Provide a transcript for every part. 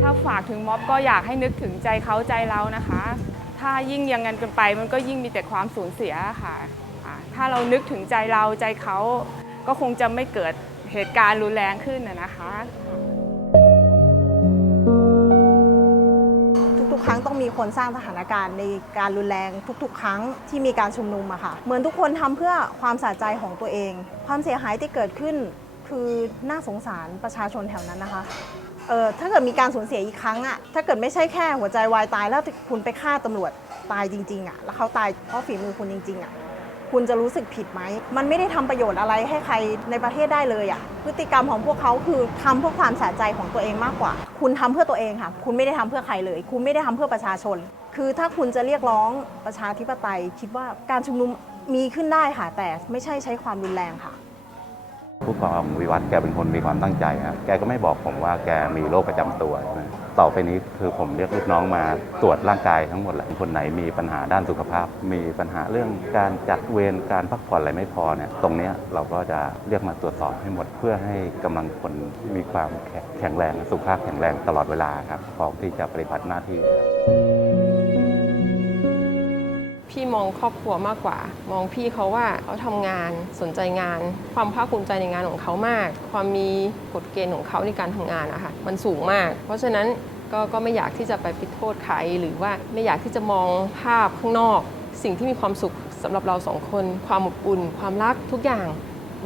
ถ้าฝากถึงม็อบก็อยากให้นึกถึงใจเขาใจเรานะคะ ถ้ายิ่งยังงั้นกันไป มันก็ยิ่งมีแต่ความสูญเสียค่ะอ่าถ้าเรานึกถึงใจเราใจเขาก็คงจะไม่เกิดเหตุการณ์รุนแรงขึ้นนะคะ ต้องมีคนสร้างสถานการณ์ในการรุนแรงทุกๆ ครั้งที่มีการชุมนุมอะค่ะ เหมือนทุกคนทำเพื่อความสะใจของตัวเอง ความเสียหายที่เกิดขึ้นคือน่าสงสารประชาชนแถวนั้นนะคะเออถ้าเกิดมีการสูญเสียอีกครั้งอะถ้าเกิดไม่ใช่แค่หัวใจวายตายแล้วคุณไปฆ่าตำรวจตายจริงๆอะแล้วเขาตายเพราะฝีมือคุณจริงๆอะ คุณจะรู้สึกผิดไหม มันไม่ได้ทำประโยชน์อะไรให้ใครในประเทศได้เลยอะพฤติกรรมของพวกเขาคือทำเพื่อความสะใจของตัวเองมากกว่า คุณทำเพื่อตัวเองค่ะ คุณไม่ได้ทำเพื่อใครเลย คุณไม่ได้ทำเพื่อประชาชน คือถ้าคุณจะเรียกร้องประชาธิปไตย คิดว่าการชุมนุมมีขึ้นได้ค่ะ แต่ไม่ใช่ใช้ความรุนแรงค่ะ ผู้กองวิวัฒน์แกเป็นคนมีความตั้งใจครับแกก็ไม่บอกผมว่าแกมีโรคประจำตัวใช่ไหมต่อไปนี้คือผมเรียกลูกน้องมาตรวจร่างกายทั้งหมดแหละคนไหนมีปัญหาด้านสุขภาพ มีปัญหาเรื่องการจัดเวรการพักผ่อนอะไรไม่พอเนี่ยตรงนี้เราก็จะเรียกมาตรวจสอบให้หมด เพื่อให้กำลังคนมีความแข็งแรงสุขภาพแข็งแรงตลอดเวลาครับพร้อมที่จะปฏิบัติหน้าที่ พี่มองครอบครัวมากกว่า มองพี่เขาว่าเขาทำงานสนใจงาน ความภาคภูมิใจในงานของเขามาก ความมีกฎเกณฑ์ของเขาในการทำงานอะค่ะมันสูงมาก เพราะฉะนั้นก็ก็ไม่อยากที่จะไปปิดโทษใครหรือว่าไม่อยากที่จะมองภาพข้างนอก สิ่งที่มีความสุขสำหรับเราสองคน ความอบอุ่น ความรักทุกอย่าง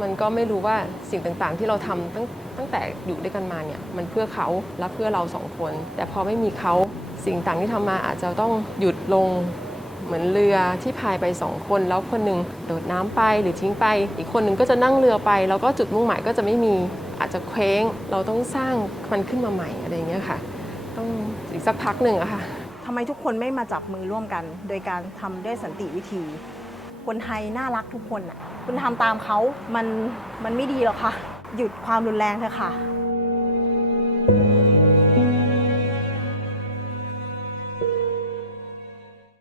มันก็ไม่รู้ว่าสิ่งต่างๆ ที่เราทำตั้งตั้งแต่อยู่ด้วยกันมาเนี่ยมันเพื่อเขาและเพื่อเราสองคน แต่พอไม่มีเขาสิ่งต่างที่ทำมาอาจจะต้องหยุดลง เหมือนเรือที่พายไปสองคน แล้วคนหนึ่งโดดน้ำไปหรือทิ้งไป อีกคนหนึ่งก็จะนั่งเรือไป แล้วก็จุดมุ่งหมายก็จะไม่มีอาจจะเคว้ง เราต้องสร้างมันขึ้นมาใหม่อะไรอย่างเงี้ยค่ะ ต้องอีกสักพักหนึ่งอะค่ะทำไมทุกคนไม่มาจับมือร่วมกัน โดยการทำด้วยสันติวิธี คนไทยน่ารักทุกคนอะคุณทำตามเขามันมันไม่ดีหรอกค่ะ หยุดความรุนแรงเถอะค่ะ